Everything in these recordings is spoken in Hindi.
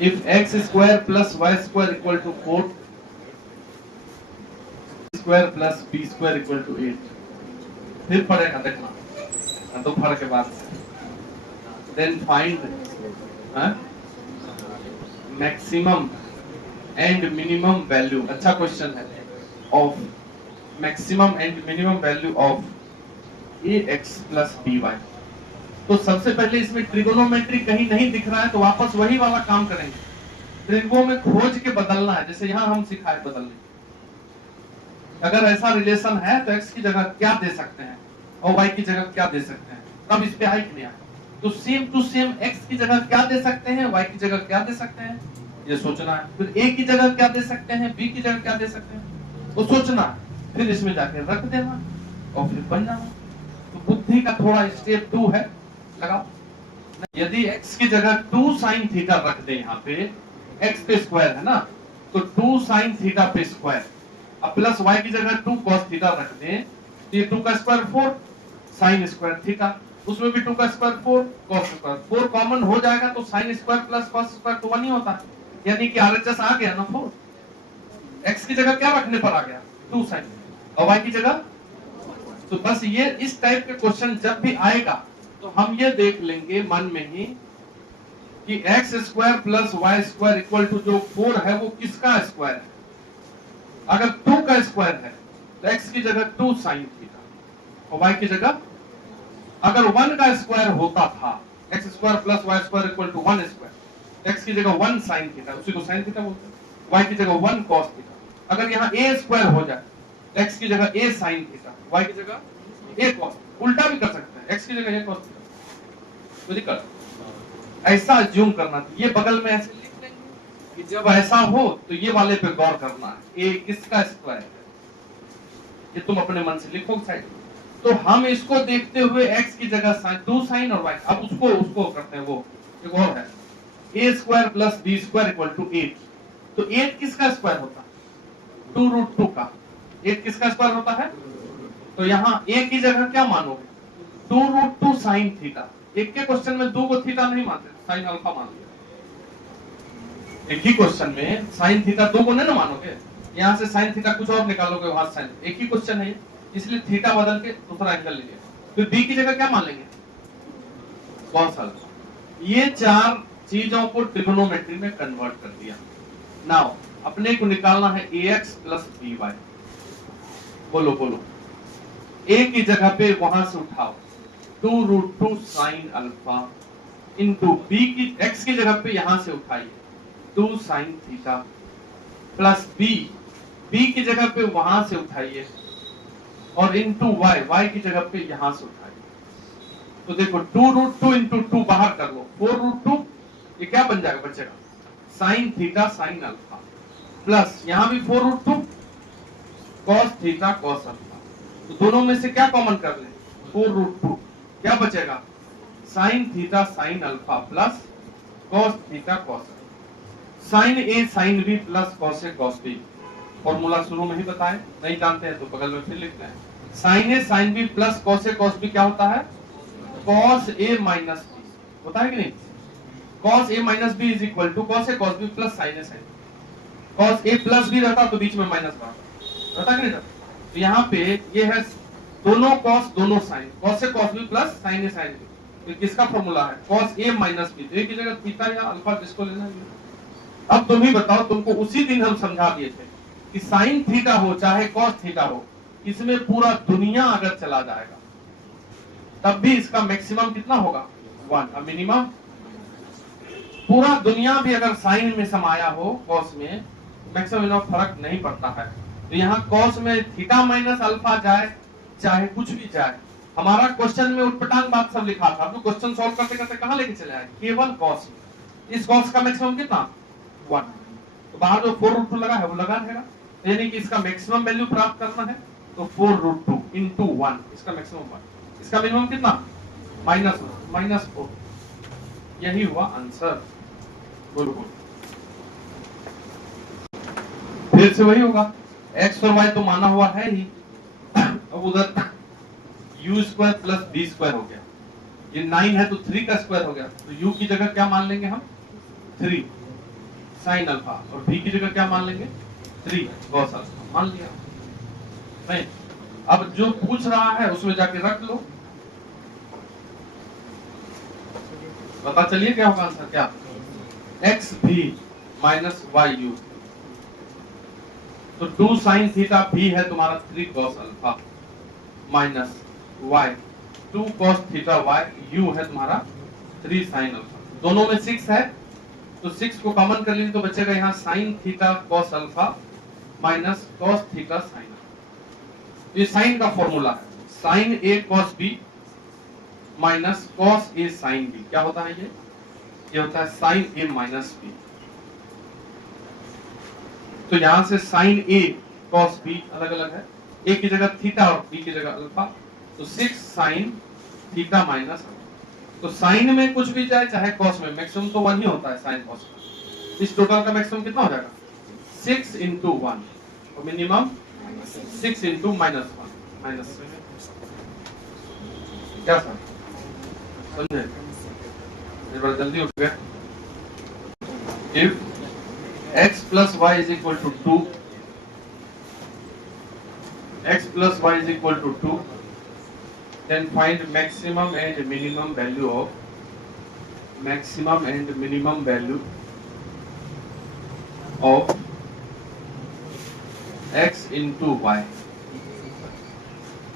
If x square plus y square equal to 4 square plus b square equal to 8, फिर पढ़ेगा देखना दोपहर के बाद से। Then find maximum and minimum value, अच्छा क्वेश्चन है, of maximum and minimum value of ax plus by। तो सबसे पहले इसमें ट्रिगोनोमेट्री कहीं नहीं दिख रहा है तो वापस वही वाला काम करेंगे, ट्रिगो में खोज के बदलना है, जैसे यहां हम सिखाए बदलने। अगर ऐसा रिलेशन है तो x की जगह क्या दे सकते हैं और y की जगह क्या दे सकते हैं, तब इस पे आई कि नहीं आए। तो सेम टू सेम x की जगह क्या दे सकते हैं, y की जगह क्या दे सकते हैं, ये सोचना है। फिर a की जगह क्या दे सकते हैं, b की जगह क्या दे सकते हैं, तो सोचना है, फिर इसमें जाके रख देना और फिर बन जाना। तो बुद्धि का थोड़ा स्टेप 2 है, लगाओ। यदि x की जगह 2 sin थीटा रख दे, यहाँ पे x पे स्क्वायर है ना, तो 2 sin थीटा पे स्क्वायर, अब प्लस y की जगह 2 cos थीटा रख दे, तो ये 2 का स्क्वायर 4 sin स्क्वायर थीटा, उसमें भी 2 का स्क्वायर 4 cos स्क्वायर, 4 कॉमन हो जाएगा तो sin square plus cos square तो 1 ही होता है, यानी कि RHS आ गया ना 4। x की जगह क्या रखने पर आ गया 2 sin, और y की जगह, तो बस ये इस टाइप के क्वेश्चन जब भी आएगा तो हम ये देख लेंगे मन में ही कि x square plus y square equal to जो 4 है वो किसका स्क्वायर है। अगर 2 का स्क्वायर है तो x की जगह 2 sin थीटा और y की जगह, अगर 1 का स्क्वायर होता था x square plus y square equal to 1 square, x की जगह 1 sin थीटा, उसी को sin थीटा बोलते हैं, y की जगह 1 cos थीटा। अगर यहाँ a स्क्वायर हो जाए x की जगह a sin थीटा, y की जगह a cos, उल्टा भी कर सकते हैं, x की जगह a cos थीटा, तो दिक्कत ऐसा अज्यूम करना। ये बगल में ऐसे लिख देंगे कि जब ऐसा हो तो ये वाले पे गौर करना है, a किसका स्क्वायर है, ये तुम अपने मन से लिखो साइड। तो हम इसको देखते हुए x की जगह sin 2 sin और y, अब उसको करते हैं, वो एक और है a square plus b square equal to 8, तो 8 किसका स्क्वायर होता है 2 रूट 2 का, 8 किसका स्क्वायर होता है, तो यहाँ a की जगह क्या मानोगे 2 रूट 2 sin थीटा। एक के क्वेश्चन में 2 को थीटा नहीं मानते, sin अल्फा मान लिया। एक ही क्वेश्चन में sin थीटा 2 को नहीं ना मानोगे, यहाँ से sin थीटा कुछ और निकालोगे, वहां sin, एक ही क्वेश्चन है इसलिए थीटा बदल के दूसरा एंगल लीजिए। फिर b की जगह क्या मान लेंगे cos अल्फा। ये 4 चीजों को ट्रिगोनोमेट्री में कन्वर्ट कर दिया। नाउ अपने को निकालना है ax प्लस by। बोलो बोलो, a की जगह पे वहां से उठाओ 2 root 2 sin alpha into b की, x की जगह पे यहां से उठाइए 2 sin थीटा प्लस b की जगह पे वहां से उठाइए और इंटू y की जगह पे यहां से उठाइए। तो देखो 2 रूट 2 इंटू 2 बाहर कर लो, 4 रूट 2, ये क्या बन जाएगा बचेगा sin theta sin alpha, plus यहां भी 4 root 2 cos theta cos alpha, तो दोनों में से क्या कॉमन कर ले 4 रूट 2, क्या बचेगा sin theta sin alpha plus cos theta cos alpha. sin a sin b plus cos a cos b, formula शुरू में ही बताएं, नहीं जानते हैं तो बगल में फिर लिखते हैं। sin a sin b plus cos a cos b क्या होता है cos a माइनस b, होता है कि नहीं, cos a minus b is equal to cos a cos b plus sin a sin b। cos a plus b रहता तो बीच में माइनस रहता कि नहीं रहता, तो यहाँ पे ये है दोनों cos दोनों sin, cos a cos b plus sin a sin b, तो किसका फॉर्मूला है cos a माइनस b, तो एक की जगह थीटा या अल्फा जिसको लेना है। अब तुम ही बताओ, तुमको उसी दिन हम समझा दिए थे कि sin थीटा हो चाहे cos थीटा हो, इसमें पूरा दुनिया अगर चला जाएगा तब भी इसका मैक्सिमम कितना होगा 1, और मिनिमम पूरा दुनिया भी अगर sin में समाया हो cos में, मैक्सिमम फर्क नहीं पड़ता है। तो यहाँ cos में थीटा माइनस अल्फा जाए चाहे कुछ भी जाए, हमारा क्वेश्चन में उटपटांग बात सब लिखा था, तो क्वेश्चन सॉल्व करते करते कहां लेके चले आए केवल cos, इस cos का मैक्सिमम कितना 1, तो बाहर जो 4 रूट 2 लगा है वो लगा रहेगा, यानी कि इसका मैक्सिमम वैल्यू प्राप्त करना है तो 4 रूट 2 इंटू 1, इसका मैक्सिमम 1, इसका मिनिमम कितना माइनस 4, यही हुआ आंसर। बोलो बोलो, फिर से वही होगा, x और y तो माना हुआ है ही, अब उधर u square plus b square हो गया, ये 9 है तो 3 का स्क्वायर हो गया, तो u की जगह क्या मान लेंगे हम 3, साइन अल्फा, और v की जगह क्या मान लेंगे 3 cos अल्फा मान लिया। नहीं, अब जो पूछ रहा है उसमें जाके रख लो, पता चलिए क्या होगा आंसर, क्या एक्स भी माइनस वाई यू। तो 2 साइन थीटा भी है तुम्हारा 3 cos alpha minus y 2 cos theta y u है तुम्हारा 3 साइन अल्फा। दोनों में 6 है तो 6 को कॉमन कर लीजिए तो बचेगा यहाँ sine theta cos alpha minus cos theta sine alpha. ये साइन का फॉर्मूला है, साइन ए cos बी माइनस cos ए साइन बी। क्या होता है ये होता है साइन ए माइनस बी। तो यहां से साइन ए cos बी अलग अलग है, ए की जगह थीटा और बी की जगह अल्फा, तो 6 साइन थीटा माइनस। तो साइन में कुछ भी जाए चाहे cos में, मैक्सिमम तो 1 ही होता है साइन cos का। इस टोटल का मैक्सिमम कितना हो जाएगा 6 into 1 और मिनिमम 6 into -1 माइनस। क्या सर समझे, एक बार जल्दी उठ गए। If x plus y is equal to 2, x plus y is equal to 2, then find maximum and minimum value of x into y,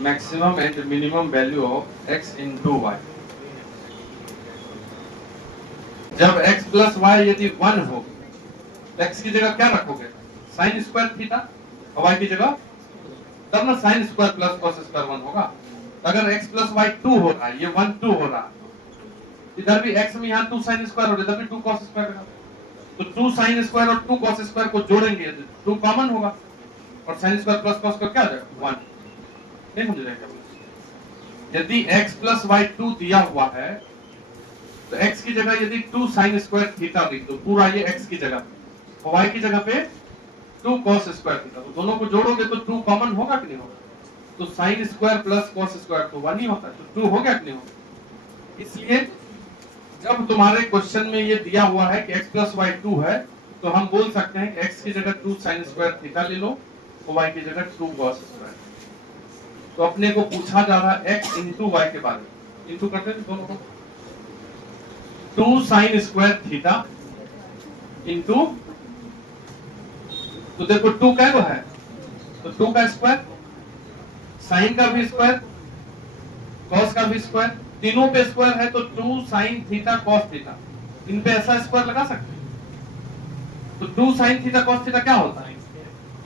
maximum and minimum value of x into y। जब x plus y यदि 1 हो, x की जगह क्या रखोगे साइन स्क्वायर थीटा, और y की जगह तब ना sine square plus cos square 1 होगा। अगर x प्लस y 2 हो रहा है, ये 1 2 हो रहा है, इधर भी x में यहाँ 2 साइन स्क्वायर हो रहा है, इधर भी 2 cos स्क्वायर होगा। तो 2 साइन स्क्वायर और 2 cos स्क्वायर को जोड़ेंगे 2 कॉमन होगा, और sine square plus cos square क्या हो जाएगा 1। नहीं समझ रहे क्या? यदि x प्लस y 2 दिया हुआ है तो x की जगह यदि 2 साइन स्क्वायर थीटा लिख दो, पूरा ये x की जगह, और y की जगह पे 2 cos स्क्वायर थीटा, तो दोनों को जोड़ोगे तो 2 कॉमन होगा कि नहीं होगा? तो sine square plus cos square तो 1 ही होता है, तो 2 हो गया कि नहीं होगा? इसलिए जब तुम्हारे क्वेश्चन में ये दिया हुआ है कि x प्लस वाई 2 है, तो हम बोल सकते हैं कि x की जगह 2 साइन स्क्वायर थीटा ले लो और y की जगह 2 cos स्क्वायर। तो अपने को पूछा जा रहा है x इंटू वाई के बारे में, इंटू करते हैं दोनों को, 2 साइन स्क्वायर थीटा इंटू, तो देखो 2 क्या है तो 2 का स्क्वायर, साइन का भी स्क्वायर, cos का भी स्क्वायर, तीनों पे स्क्वायर है तो 2 साइन थीटा cos थीटा, इन पे ऐसा स्क्वायर लगा सकते हैं। तो 2 साइन थीटा cos थीटा क्या होता है,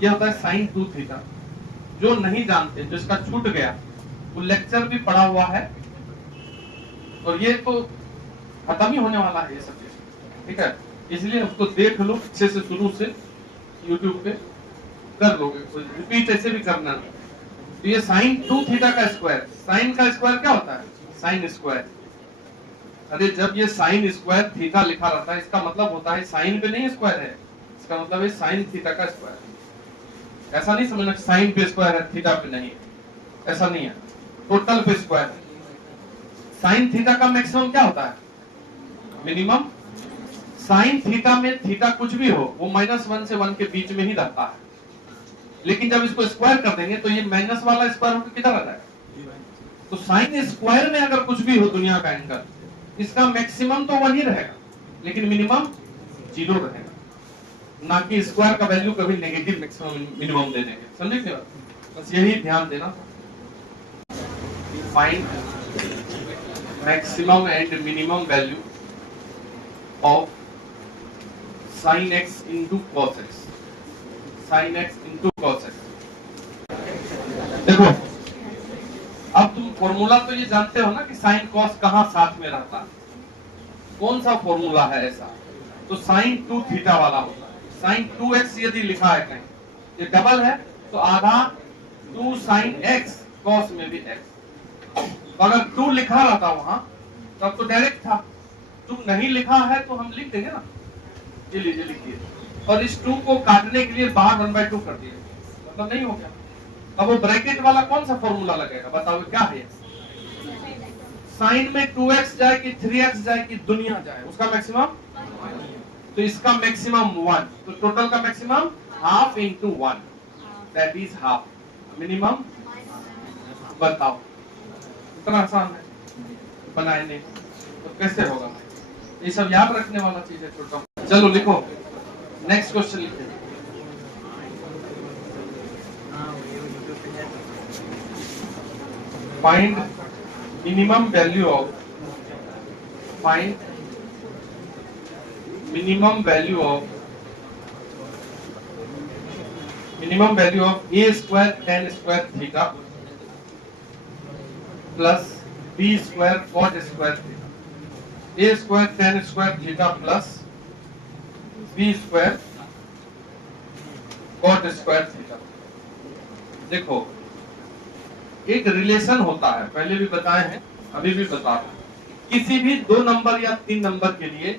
ये होता है साइन 2 थीटा। जो नहीं जानते, जो इसका छूट गया, वो लेक्चर भी पढ़ा हुआ है, और ये तो खत्म ही होने वाला है ये सब चीज, ठीक है। इसलिए उसको देख लो अच्छे से, शुरू से YouTube पे कर लोगे, रिपीट ऐसे भी करना। तो ये साइन 2 थीटा का स्क्वायर, साइन का स्क्वायर क्या होता है साइन स्क्वायर। अरे जब ये साइन स्क्वायर थीटा लिखा रहता है, इसका मतलब होता है साइन पे नहीं स्क्वायर है, इसका मतलब है साइन थीटा का स्क्वायर। ऐसा नहीं समझना साइन पे स्क्वायर है थीटा पे नहीं, ऐसा नहीं है, टोटल पे स्क्वायर है। साइन थीटा का मैक्सिमम क्या होता है मिनिमम। साइन थीटा में थीटा कुछ भी हो वो -1 से 1 के बीच में ही रहता है, लेकिन जब इसको स्क्वायर कर देंगे तो ये माइनस वाला स्क्वायर होकर किधर आ जाएगा। तो साइन स्क्वायर में अगर कुछ भी हो दुनिया का एंगल, इसका मैक्सिमम तो 1 ही रहेगा, लेकिन मिनिमम 0 रहेगा, ना कि स्क्वायर का वैल्यू कभी नेगेटिव मैक्सिमम मिनिमम दे देंगे। समझे क्या, बस यही ध्यान देना। Find maximum and minimum value of sin x into cos x, sin x into cos x। देखो अब तुम फॉर्मूला तो ये जानते हो ना कि sin cos कहाँ साथ में रहता है, कौन सा फॉर्मूला है ऐसा, तो sin 2 थीटा वाला होता है। sin 2x यदि लिखा है कहीं, ये डबल है तो आधा 2 sin x, cos में भी x। अगर 2 लिखा रहता वहां तब तो डायरेक्ट था, 2 नहीं लिखा है तो हम लिख देंगे ना, ये लीजिए लिखिए, और इस 2 को काटने के लिए बाहर 1/2 कर दिए, मतलब नहीं हो गया। अब वो ब्रैकेट वाला कौन सा फॉर्मूला लगेगा बताओ क्या है। साइन में 2x जाए कि 3x जाए कि दुनिया जाए, उसका मैक्सिमम तो इसका मैक्सिमम 1, तो टोटल का maximum half into 1, that is half. Minimum बताओ, इतना आसान है, बनाए नहीं तो कैसे होगा? ये सब याद रखने वाला चीज है छोटा। चलो लिखो, नेक्स्ट क्वेश्चन लिखिए। Find minimum value of minimum value of a square tan square theta plus b square cot square theta, a square tan square theta plus b square cot square theta। देखो, एक रिलेशन होता है, पहले भी बताए हैं, अभी भी बता रहा हूं। किसी भी 2 नंबर या 3 नंबर के लिए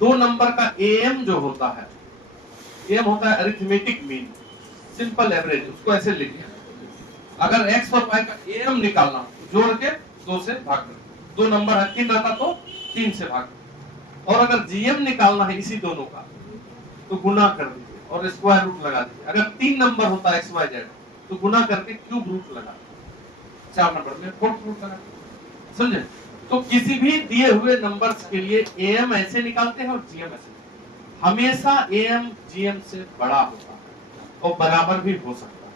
2 नंबर का एम जो होता है, एम होता है अरिथमेटिक मीन, सिंपल एवरेज, उसको ऐसे लिखिए। अगर x और y का एम निकालना, जोड़ के 2 से भाग कर, 2 नंबर है 3 रहता तो 3 से भाग कर, और अगर जीएम निकालना है इसी दोनों का तो गुना कर दीजिए और स्क्वायर रूट लगा दीजिए। अगर 3 नंबर होता है XYZ तो गुना करके क्यूब रूट लगा, 4 नंबर में फोर्थ रूट लगा, समझे? तो किसी भी दिए हुए नंबर्स के लिए एम ऐसे निकालते हैं और जीएम ऐसे। हमेशा एम जीएम से बड़ा होता है और बराबर भी हो सकता है।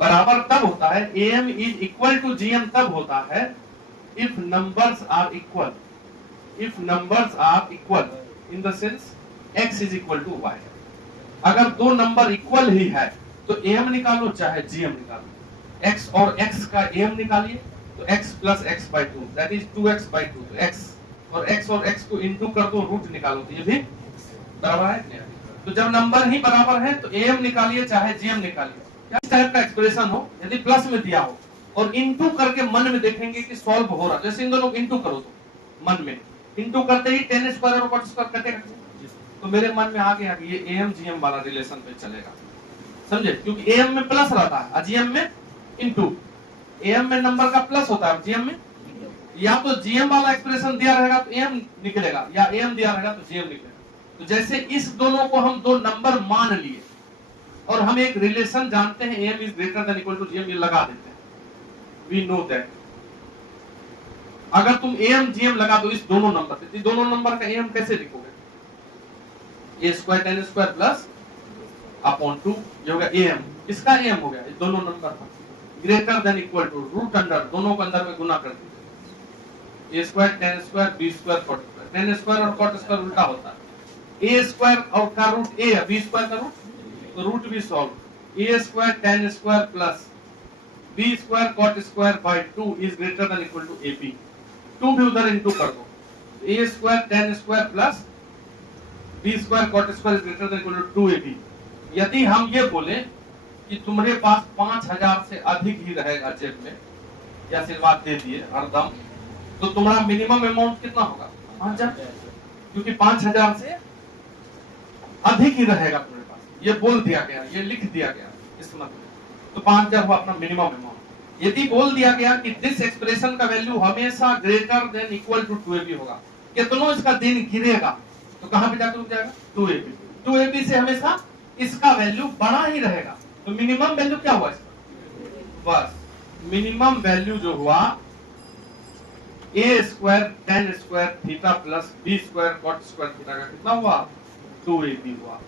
बराबर तब होता है, M is equal to GM तब होता है if numbers are equal, if numbers are equal in the sense x is equal to y। अगर 2 नंबर इक्वल ही है तो एम निकालो चाहे जीएम निकालो, x और x का एम निकालिए तो x plus x by 2 that is 2x by 2, तो x और x को इंटू कर दो, रूट निकालो तो ये भी बराबर है। तो जब नंबर ही बराबर है तो am निकालिए चाहे gm निकालिए। इस टाइप का एक्सप्रेशन हो, यदि प्लस में दिया हो और इंटू करके मन में देखेंगे कि सॉल्व हो रहा, जैसे इन दोनों को इंटू करो तो मन में इंटू करते ही tan स्क्वायर और cot स्क्वायर कटेगा, तो मेरे मन में आ गया कि ये am gm वाला रिलेशन पे चलेगा, समझे? क्योंकि am में प्लस रहता है, gm में इंटू। am में नंबर का प्लस होता है, gm में या तो gm वाला एक्सप्रेशन दिया रहेगा तो am निकलेगा, या am दिया रहेगा तो gm निकलेगा। तो जैसे इस दोनों को हम 2 नंबर मान लिए और हम एक रिलेशन जानते हैं am is greater than equal to gm, ये लगा देते हैं, वी नो दैट। अगर तुम am gm लगा दो इस दोनों नंबर पे, तो दोनों नंबर का am कैसे लिखोगे? a square tan square plus upon 2, ये होगा am, इसका am हो गया, इस दोनों नंबर का greater than equal to root under, दोनों को अंदर में गुना कर दीजिए, a square tan square b square cot square, tan square और cot स्क्वायर उल्टा होता है, a स्क्वायर और का रूट a है, b स्क्वायर का रूट, तो रूट भी solve, a square tan square plus b square cot square by 2 is greater than equal to ab, 2 भी उधर इनटू कर दो, a square tan square plus b square cot square is greater than equal to 2ab। यदि हम ये बोले कि तुम्हारे पास 5000 से अधिक ही रहेगा जेब में, या आशीर्वाद दे दिए हरदम, तो तुम्हारा मिनिमम अमाउंट कितना होगा? 5000, क्योंकि 5000 से अधिक ही रहेगा तुम्हारे पास, ये बोल दिया गया, ये लिख दिया गया इस मतलब, तो 5000 हुआ अपना मिनिमम अमाउंट। यदि बोल दिया गया कि दिस एक्सप्रेशन का वैल्यू हमेशा greater than equal to 2ab होगा, कितनों इसका दिन गिरेगा तो कहां पे जाकर रुक जाएगा? 2ab, 2ab से हमेशा इसका वैल्यू बड़ा ही रहेगा, तो मिनिमम वैल्यू क्या हुआ इसका? बस मिनिमम वैल्यू जो हुआ a square tan square theta plus b square cot square theta का कितना हुआ? 2ab हुआ।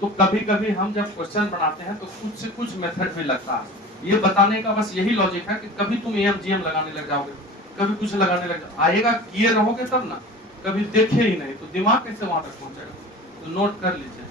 तो कभी कभी हम जब क्वेश्चन बनाते हैं तो कुछ से कुछ मेथड भी लगता है, ये बताने का बस यही लॉजिक है कि कभी तुम am gm लगाने लग जाओगे, कभी कुछ लगाने लग जाओगे, आएगा किए रहोगे तब ना, कभी देखे ही नहीं तो दिमाग कैसे वहां तक पहुंचेगा? तो नोट कर लीजिए।